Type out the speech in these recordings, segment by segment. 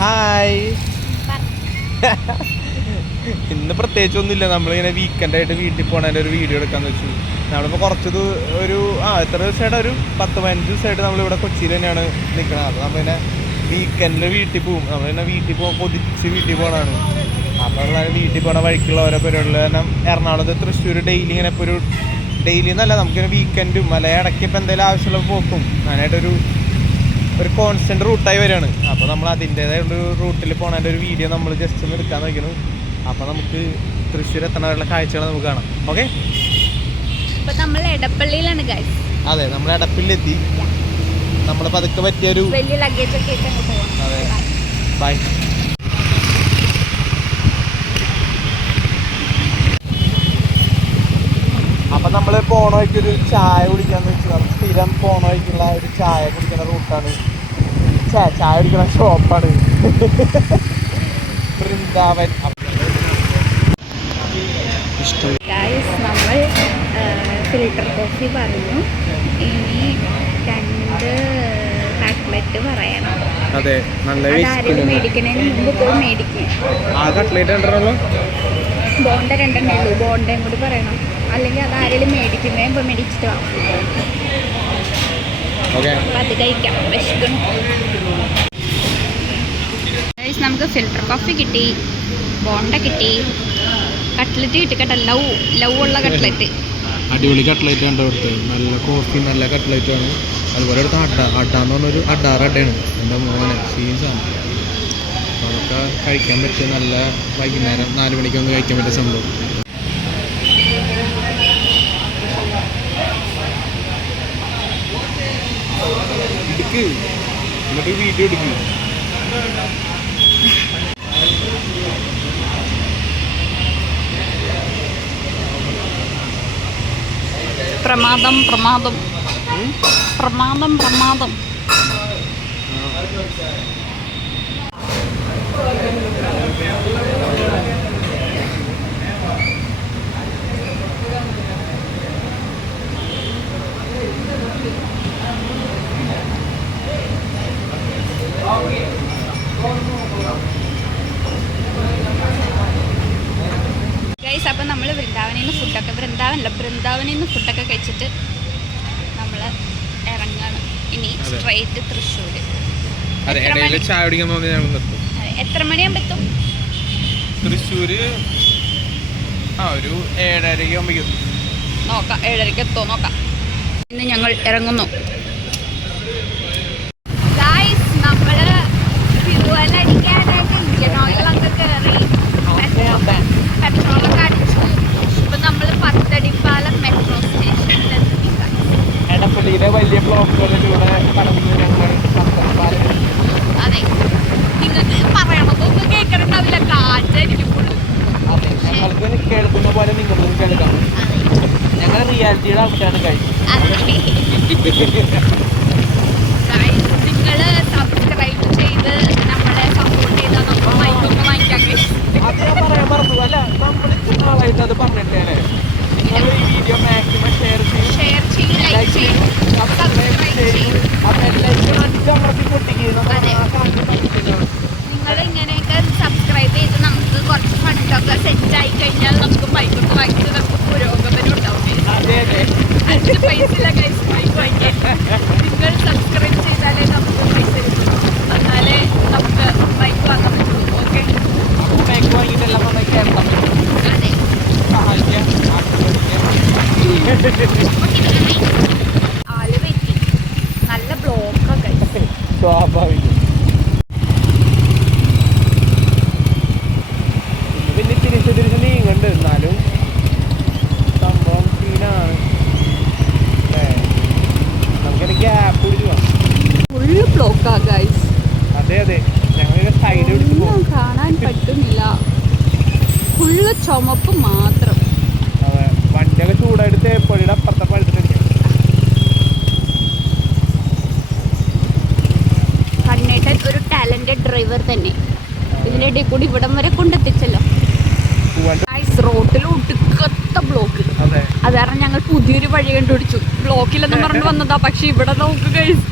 Hi. ഇന്ന് പ്രത്യേകിച്ചൊന്നുമില്ല, നമ്മളിങ്ങനെ വീക്കെൻഡായിട്ട് വീട്ടിൽ പോകണതിൻ്റെ ഒരു വീഡിയോ എടുക്കാന്ന് വെച്ചു. നമ്മളിപ്പോൾ കുറച്ചത് ഒരു എത്ര ദിവസമായിട്ട് ഒരു 10-15 ദിവസമായിട്ട് നമ്മളിവിടെ കൊച്ചിയിൽ തന്നെയാണ് നിൽക്കുന്നത്. അപ്പോൾ നമ്മളിങ്ങനെ വീക്കെൻഡിൽ വീട്ടിൽ പോകും. നമ്മളിങ്ങനെ വീട്ടിൽ പോകാൻ കൊതിച്ച് വീട്ടിൽ പോകണതാണ്. അപ്പോൾ വീട്ടിൽ പോകണ വഴിക്കുള്ള ഓരോ പരിപാടികൾ കാരണം എറണാകുളത്ത് തൃശ്ശൂർ ഡെയിലി ഇങ്ങനെ ഇപ്പോൾ ഒരു ഡെയിലി എന്നല്ല, നമുക്കിങ്ങനെ വീക്കെൻഡും അല്ലെ ഇടയ്ക്ക് ഇപ്പോൾ എന്തെങ്കിലും ആവശ്യമുള്ള പോക്കും അങ്ങനെയായിട്ടൊരു കോൺസ്റ്റൻറ്റ് റൂട്ടായി വരികയാണ്. അപ്പോൾ നമ്മൾ അതിൻ്റേതായ ഒരു റൂട്ടിൽ പോകണതിൻ്റെ ഒരു വീഡിയോ നമ്മൾ ജസ്റ്റ് ഒന്ന് എടുക്കാൻ നോക്കുന്നു. അപ്പോൾ നമുക്ക് തൃശ്ശൂർ എത്തണ വരെയുള്ള കാഴ്ചകൾ നമുക്ക് കാണാം. ഓക്കെ, നമ്മൾ എടപ്പള്ളിയിലാണ് ഗൈസ്. അതെ, നമ്മൾ എടപ്പള്ളിയിലെത്തി. നമ്മൾ പതുക്കെ പറ്റിയൊരു വലിയ ലഗേജ് ഒക്കെ ആയിട്ട് പോകാം. അതെ, ബൈ. അപ്പം നമ്മൾ പോണ വഴിക്കൊരു ചായ കുടിക്കാന്ന് വെച്ചാൽ നമ്മൾ സ്ഥിരം പോണ വഴിക്കുള്ള ഒരു ചായ കുടിക്കുന്ന റൂട്ടാണ്, ചായ കുടിക്കുന്ന ഷോപ്പാണ് വൃന്ദാവൻ. നമ്മൾ ഫിൽറ്റർ കോഫി പറഞ്ഞു, ഇനി 2 കട്ട്ലറ്റ് പറയണം. അതെ, നല്ല മേടിക്കുന്നതിന് മുമ്പ് പോയി മേടിക്കും. ആ കട്ട്ലേറ്റ് ഉണ്ടല്ലോ, ബോണ്ട 2 ഉള്ളൂ. ബോണ്ടയും കൂടി പറയണം, അല്ലെങ്കിൽ അത് ആരെങ്കിലും മേടിക്കുന്നേ ഇപ്പോൾ മേടിച്ചിട്ട് വാ. അപ്പം അത് കഴിക്കാം, വിശക്കണം. നമുക്ക് ഫിൽറ്റർ കോഫി കിട്ടി, ബോണ്ട കിട്ടി, കട്ട്ലറ്റ് കിട്ടി കേട്ടോ. ലവ് ഉള്ള കട്ട്ലറ്റ്, അടിപൊളി കട്ട്ലറ്റ് ആണ് ഇവിടുത്തെ. നല്ല കോഫി, നല്ല കട്ട്ലറ്റ് ആണ്. അതുപോലെ ഇവിടുത്തെ അഡാന്ന് പറഞ്ഞൊരു അഡാറഡയാണ് എൻ്റെ മോനെ, സീൻസാണ്. നമുക്ക് കഴിക്കാൻ പറ്റിയ നല്ല വൈകുന്നേരം 4 മണിക്കൊന്ന് കഴിക്കാൻ പറ്റിയ സംഭവം. എടുക്ക്, എന്നിട്ട് വീഡിയോ എടുക്കും. പ്രമാദം പ്രമാദം പ്രമാദം പ്രമാദം. ഗൈസ്, അപ്പം നമ്മൾ വൃന്ദാവനിൽ നിന്ന് ഫുഡൊക്കെ കഴിച്ചിട്ട് നമ്മൾ ഇറങ്ങണം. ഇനി സ്ട്രൈറ്റ് തൃശ്ശൂർ. എത്ര മണിയാകുമ്പോൾ എത്തും തൃശ്ശൂര്? ഒരു 7:30 നോക്കാം, 7:30 എത്തുമോ നോക്കാം. ഇന്ന് ഞങ്ങൾ ഇറങ്ങുന്നു. നമ്മൾ തിരുവല്ലടിക്കാനായിട്ട് ഇന്ത്യൻ ഓയിലൊക്കെ കയറി പെട്രോളൊക്കെ അടിച്ചു. ഇപ്പം നമ്മൾ പത്തടിപ്പാലം മെട്രോ സ്റ്റേഷനിലെത്തി. എടപ്പള്ളിയിലെ വലിയ ബ്ലോക്കുകളിലൂടെ അതെ, നിങ്ങൾക്ക് പറയണതൊന്നും കേൾക്കണുണ്ടാവില്ല, കാറ്റായിരിക്കും. ഞങ്ങൾക്ക് കേൾക്കുന്ന പോലെ നിങ്ങളും കേൾക്കാം. ഞങ്ങൾ റിയാലിറ്റിയുടെ ആൾക്കാരാണ് കഴിച്ചത്. നിങ്ങൾ സബ്സ്ക്രൈബ് ചെയ്ത് നമ്മളെ സപ്പോർട്ട് ചെയ്താൽ നമുക്ക് മൈക്കൊന്ന് വാങ്ങിക്കാൻ കഴിയും. അത് ഞാൻ പറയാൻ മറന്നു. അല്ല, നമ്മൾ ഇത്ര നാളായിട്ട് അത് പറഞ്ഞിട്ടേ അല്ലേ, നിങ്ങൾ ഈ വീഡിയോ മാക്സിമം ഷെയർ ചെയ്യും, ലൈക്ക് ചെയ്യും, സബ്സ്ക്രൈബ് ചെയ്യും. നിങ്ങൾ ഇങ്ങനെയൊക്കെ സബ്സ്ക്രൈബ് ചെയ്ത് നമുക്ക് കുറച്ച് ഫണ്ടൊക്കെ സെറ്റ് ആയി കഴിഞ്ഞാൽ നമുക്ക് മൈക്കൊക്കെ വാങ്ങിച്ച് നമുക്ക് പുരോഗമനം ഉണ്ടാവും. 5 പൈസയില്ല കൈസ് മൈക്ക് വാങ്ങിക്കാൻ. നിങ്ങൾ സബ്സ്ക്രൈബ് ചെയ്താലേ നമുക്ക് പൈസ കിട്ടും, എന്നാലേ നമുക്ക് മൈക്ക് വാങ്ങാൻ പറ്റുള്ളൂ. ഓക്കെ, മൈക്ക് വാങ്ങിയിട്ടെല്ലാം നമ്മൾ കേൾക്കാം. അതെ, ആള് വെറ്റി നല്ല ബ്ലോക്കൊക്കെ സ്വാഭാവികം. പിന്നെ തിരിച്ച് നീങ്ങണ്ട്, എന്നാലും സംഭവം സീനാണ്. നമുക്കത് ഗ്യാപ്പ് പിടിച്ചു പോവാം. ഫുള്ള് ബ്ലോക്കാ ഗൈസ്. അതെ അതെ, ഞങ്ങൾ സൈഡ് പിടിച്ചു പോകും, കാണാൻ പറ്റുന്നില്ല, ഫുള്ള് ചുമപ്പ് മാത്രം. അതെ, വണ്ടിയൊക്കെ ചൂടായിട്ട് തേപ്പടിയുടെ അപ്പുറത്തെ പഴുത്തിട്ടുണ്ട്. കണ്ണേട്ടൻ ഒരു ടാലന്റഡ് ഡ്രൈവർ തന്നെ. ഇതിന്റെ ഇടയിൽ കൂടി ഇവിടം വരെ കൊണ്ടെത്തിച്ചല്ലോ. റോട്ടിൽ ഒടുക്കത്ത ബ്ലോക്ക്. അത് കാരണം ഞങ്ങൾ പുതിയൊരു വഴി കണ്ടുപിടിച്ചു. ബ്ലോക്കില്ലെന്ന് പറഞ്ഞു വന്നതാ, പക്ഷെ ഇവിടെ നോക്ക് ഗൈസ്,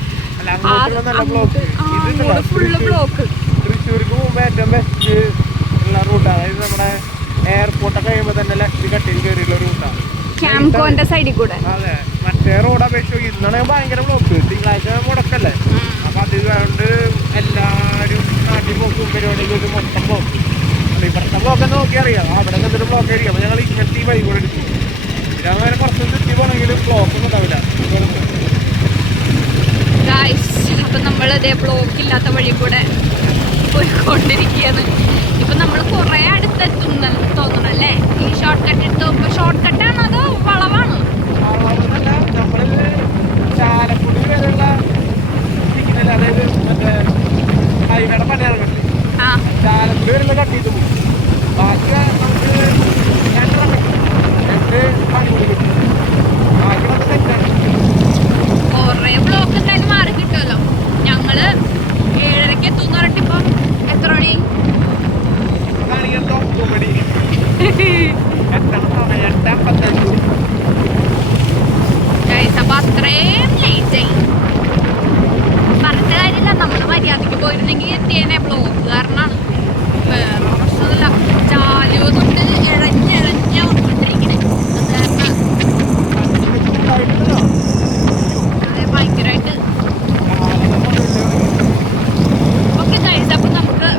ഫുള്ള് ബ്ലോക്ക്. തൃശ്ശൂർക്ക് പോകുമ്പോൾ ഏറ്റവും ബെസ്റ്റ് ഉള്ള റൂട്ടാണ്. അതായത് നമ്മുടെ എയർപോർട്ടൊക്കെ കഴിയുമ്പോൾ തന്നെ ലെഫ്റ്റ് കട്ടിൽ കയറിയുള്ള റൂട്ടാണ്. ക്യാംകോന്റെ സൈഡിൽ കൂടെ. അതെ, മറ്റേ റോഡ് അപേക്ഷിച്ച് ഇന്നാണ് ഭയങ്കര ബ്ലോക്ക്. തിങ്കളാഴ്ച മുടക്കല്ലേ, അപ്പൊ അത് കൊണ്ട് എല്ലാവരും നാട്ടിൽ പോക്കും പരിപാടിക്ക് മൊത്തം ബ്ലോക്ക്. ഇവിടുത്തെ ബ്ലോക്ക് നോക്കി അറിയാം, അവിടെ എന്തൊരു ബ്ലോക്ക് ആയിരിക്കും. അപ്പൊ ഞങ്ങൾ ഇങ്ങനത്തെ ഈ വഴി കൂടെ എടുക്കും. അങ്ങനെ കുറച്ച് ചുറ്റി പോകണമെങ്കിൽ ബ്ലോക്ക് ഒന്നും ഉണ്ടാവില്ല. അപ്പൊ നമ്മൾ ഇതേ ബ്ലോക്ക് ഇല്ലാത്ത വഴി കൂടെ പോയിക്കൊണ്ടിരിക്കുകയാണ്. ഇപ്പൊ നമ്മൾ കുറെ അടുത്തെത്തുന്ന തോന്നണം അല്ലേ? ഈ ഷോർട്ട് കട്ട് എടുത്ത് ഷോർട്ട് കട്ടാണോ അതോ വളവാണോ? നമ്മളിത് ചാലക്കുടി വരെയുള്ള സിഗ്നൽ, അതായത് മറ്റേ ഹൈവേയുടെ പണി ഇറങ്ങണ്ടേ, ചാലക്കുടി വരെയുള്ള കട്ട് ചെയ്ത് പോകും. ബാക്കി നമുക്ക് 2 പണി കൂടി കിട്ടും. ബാക്കി നമുക്ക് തെറ്റാണ്. കൊറേ ബ്ലോക്ക് എന്തായാലും മാറി കിട്ടുമല്ലോ. ഞങ്ങള് 7:30 എത്തുന്ന പറഞ്ഞിട്ട് ഇപ്പം എത്ര മണി? അപ്പൊ അത്രയും ലേറ്റ് ആയി. പറഞ്ഞ കാര്യമില്ല, നമ്മള് മര്യാദക്ക് പോയിരുന്നെങ്കിൽ എത്തിയേനെ. ബ്ലോക്ക് കാരണമാണ്, വേറെ പ്രശ്നമില്ല. ചാലുവ തൊട്ട് ഇഴഞ്ഞിഴഞ്ഞ വന്നിട്ടിരിക്കണേ. അത് കാരണം അതെ ഭയങ്കരമായിട്ട്. ഓക്കെ ഗൈസ്, അപ്പൊ നമുക്ക്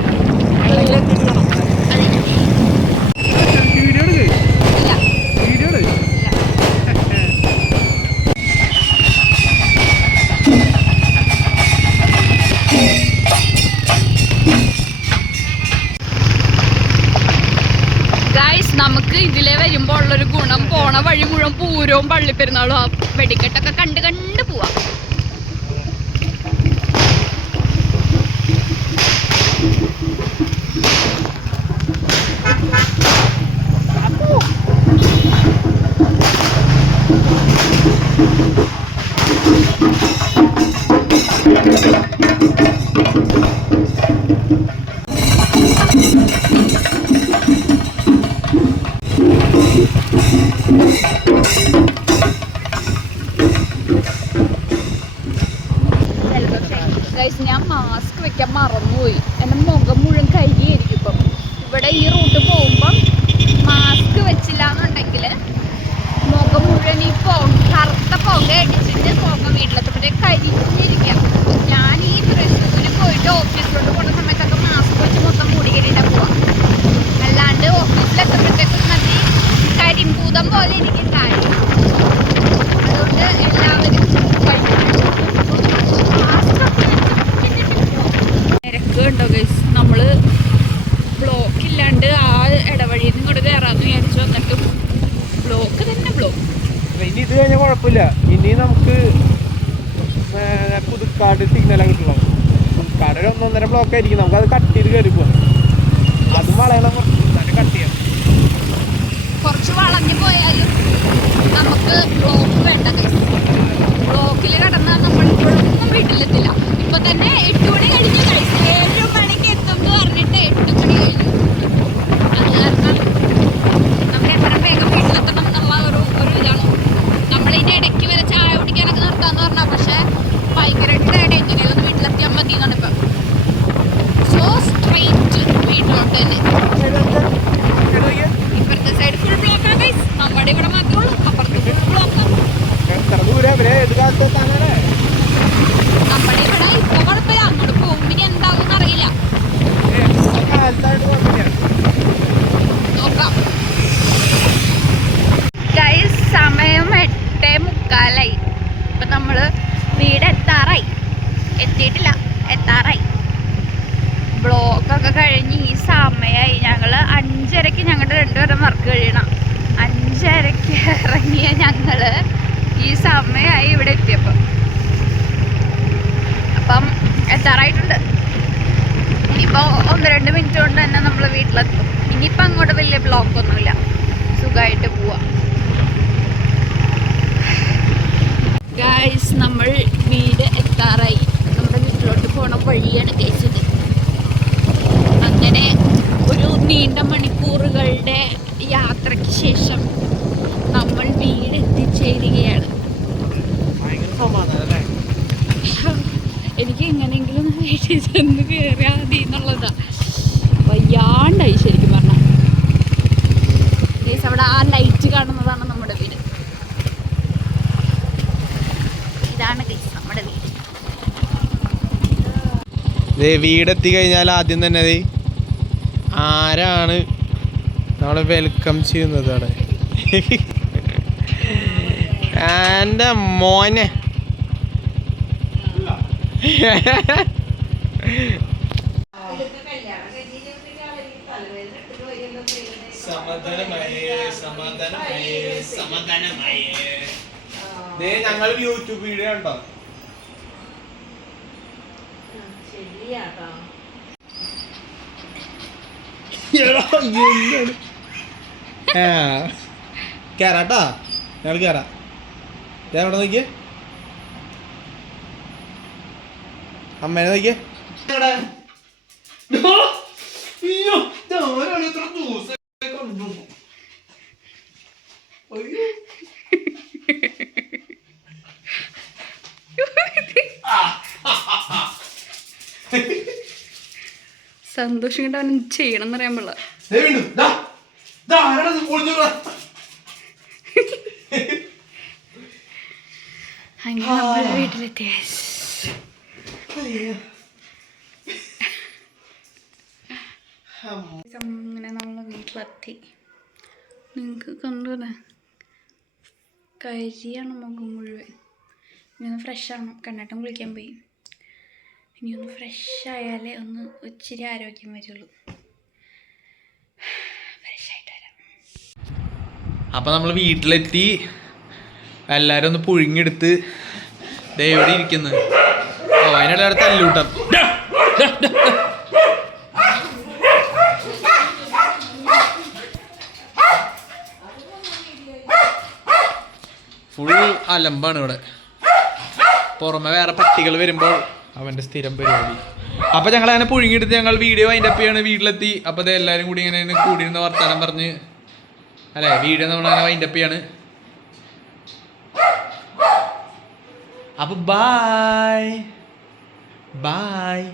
നമുക്ക് ഇതിലെ വരുമ്പോൾ ഉള്ളൊരു ഗുണം, പോണ വഴി മുഴുവൻ പൂരവും പള്ളിപ്പെരുന്നാളും ആ വെടിക്കെട്ടൊക്കെ കണ്ട് കണ്ട് പോവാം. ഞാൻ മാസ്ക് വെക്കാൻ മറന്നുപോയി. എൻ്റെ മുഖം മുഴുവൻ കരിയായിരിക്കും. ഇപ്പം ഇവിടെ ഈ റൂട്ട് പോകുമ്പം മാസ്ക് വെച്ചില്ല എന്നുണ്ടെങ്കിൽ മുഖം മുഴുവൻ ഈ കറുത്ത പുക അടിച്ചിട്ട് പുക വീട്ടിലെത്തുമ്പോഴത്തേക്ക് കരിഞ്ഞിരിക്കാം. ഞാൻ ഈ തൃശ്ശൂര് പോയിട്ട് ഓഫീസിലോട്ട് പോകുന്ന സമയത്തൊക്കെ മാസ്ക് വെച്ച് മൊത്തം മൂടി കയറിയിട്ടാണ് പോവാം. അല്ലാണ്ട് ഓഫീസിലെത്തുമ്പോഴത്തേക്കും നല്ല കരിമ്പൂതം പോലെ ഇരിക്കും കാര്യം. അതുകൊണ്ട് എല്ലാവരും തിരക്ക് ഉണ്ടോ ഗൈസ്? നമ്മള് ബ്ലോക്ക് ഇല്ലാണ്ട് ആ ഇടവഴിയിൽ നിന്ന് ഇങ്ങോട്ട് കയറാന്ന് വിചാരിച്ചു വന്നിട്ടും ബ്ലോക്ക് തന്നെ ബ്ലോക്ക്. ഇനി ഇത് കഴിഞ്ഞാൽ കുഴപ്പമില്ല. ഇനി നമുക്ക് പുതുക്കാട് സിഗ്നലാണ് കിട്ടണം. പുതുക്കാട് ഒരു 1.5 ബ്ലോക്ക് ആയിരിക്കും. നമുക്ക് അത് കട്ട് ചെയ്ത് കയറി പോകാം. അതും വളയണം, കട്ട് ചെയ്യാം. കുറച്ച് വളഞ്ഞു പോയാലും നമുക്ക് ബ്ലോക്ക് വേണ്ട ഗൈസ്. ബ്ലോക്കിൽ കിടന്നാൽ നമ്മൾ ഇപ്പോഴൊന്നും വീട്ടിലെത്തില്ല. ഇപ്പൊ തന്നെ 8 മണി കഴിഞ്ഞു ഗൈസ്. 7 മണിക്ക് എത്തും എന്ന് പറഞ്ഞിട്ട് 8 മണി കഴിഞ്ഞു. അത് കാരണം നമുക്ക് എത്ര വേഗം വീട്ടിലെത്തണം എന്നുള്ള ഒരു ഇതാണ്. നമ്മളിതിൻ്റെ ഇടയ്ക്ക് വരെ ചായ കുടിക്കാനൊക്കെ നിർത്താന്ന് പറഞ്ഞാൽ പക്ഷെ ഭയങ്കരമായിട്ട് ടയർഡ്. എങ്ങനെയൊന്ന് വീട്ടിലെത്തിയാൽ മതി എന്നാണ് ഇപ്പം. സോ സ്ട്രെയിറ്റ് വീട്ടിലോട്ട് തന്നെ. ഇപ്പുറത്തെ സൈഡ് ഫുൾ ബ്ലോക്കാണ് ഗൈസ്. നമ്മുടെ ഇവിടെ മാത്രമേ ഉള്ളൂ, അപ്പുറത്ത് ഫുൾ ബ്ലോക്കാണ്. നമ്മുടെ ഇവിടെ ഇപ്പൊ കുഴപ്പമില്ല, അങ്ങോട്ട് പോകുമ്പോൾ എന്താവും അറിയില്ല. നോക്കാം ഗൈസ്. സമയം 8:45. ഇപ്പൊ നമ്മള് വീട് എത്തിയിട്ടില്ല, എത്താറായി. ബ്ലോക്കൊക്കെ കഴിഞ്ഞ് ഈ സമയമായി. ഞങ്ങള് 5:30 ഞങ്ങളുടെ 2 പേരും വർക്ക് കഴിയണം. 5:30 ഇറങ്ങിയ ഞങ്ങള് ഈ സമയമായി ഇവിടെ എത്തിയപ്പോൾ. അപ്പം എത്താറായിട്ടുണ്ട്. ഇനിയിപ്പോൾ 1-2 മിനിറ്റ് കൊണ്ട് തന്നെ നമ്മൾ വീട്ടിലെത്തും. ഇനിയിപ്പോൾ അങ്ങോട്ട് വലിയ ബ്ലോക്കൊന്നുമില്ല, സുഖമായിട്ട് പോവാം. ഗായ്സ്, നമ്മൾ വീട് എത്താറായി. നമ്മുടെ വീട്ടിലോട്ട് പോണ വഴിയാണ് കേസത്. അങ്ങനെ ഒരു നീണ്ട മണിക്കൂറുകളുടെ യാത്രയ്ക്ക് ശേഷം നമ്മൾ വീട് എത്തിച്ചേരുകയാണ്. എനിക്ക് എങ്ങനെയെങ്കിലും വീട്ടിൽ ചെന്ന് കയറിയാൽ മതി എന്നുള്ളതാണ്. വീടെത്തി കഴിഞ്ഞാൽ ആദ്യം തന്നെ ആരാണ് നമ്മളെ വെൽക്കം ചെയ്യുന്നത് അവിടെ? എൻ്റെ മോനെ ഞങ്ങൾ യൂട്യൂബ് വീഡിയോ ഉണ്ടോ? കേറാട്ടാ, ഞങ്ങൾ കേറാം. എവിടെ നോക്കിയേ, അമ്മേനെ നോക്കിയേ. സന്തോഷം കൊണ്ട് അവൻ ചെയ്യണം എന്നറിയാൻ പാടില്ല. അങ്ങനെ നമ്മുടെ വീട്ടിലെത്തിയ അങ്ങനെ നമ്മൾ വീട്ടിലെത്തി. നിങ്ങൾക്ക് കണ്ടുതന്നെ കരിയാണ് മുഖം മുഴുവൻ. ഇനി ഒന്ന് ഫ്രഷാണ്. കണ്ണാട്ടം കുളിക്കാൻ പോയി. ഇനി ഒന്ന് ഫ്രഷായാലേ ഒന്ന് ഇച്ചിരി ആരോഗ്യം വരുള്ളൂ. ഫ്രഷായിട്ട് വരാം. അപ്പം നമ്മൾ വീട്ടിലെത്തി. എല്ലാവരും ഒന്ന് പുഴുങ്ങിയെടുത്ത് എവിടെ ഇരിക്കുന്നത്. ഓ, അതിനിടെ അവിടെ തല്ലൂട്ടം. ഫുൾ അലമ്പാണ് ഇവിടെ. പുറമെ വേറെ പട്ടികൾ വരുമ്പോൾ അവൻ്റെ സ്ഥിരം പരിപാടി. അപ്പോൾ ഞങ്ങൾ അങ്ങനെ പുഴുങ്ങിയെടുത്ത് ഞങ്ങൾ വീഡിയോ അതിൻ്റെ ഒക്കെയാണ് വീട്ടിലെത്തി. അപ്പോൾ അത് എല്ലാവരും കൂടി ഇങ്ങനെ കൂടിയിരുന്ന വർത്താനം പറഞ്ഞ് അല്ലേ വീഡിയോ നമ്മളങ്ങനെ വൈൻഡപ്പ് ചെയ്യാണ്. അപ്പോൾ ബായ് ബായ്.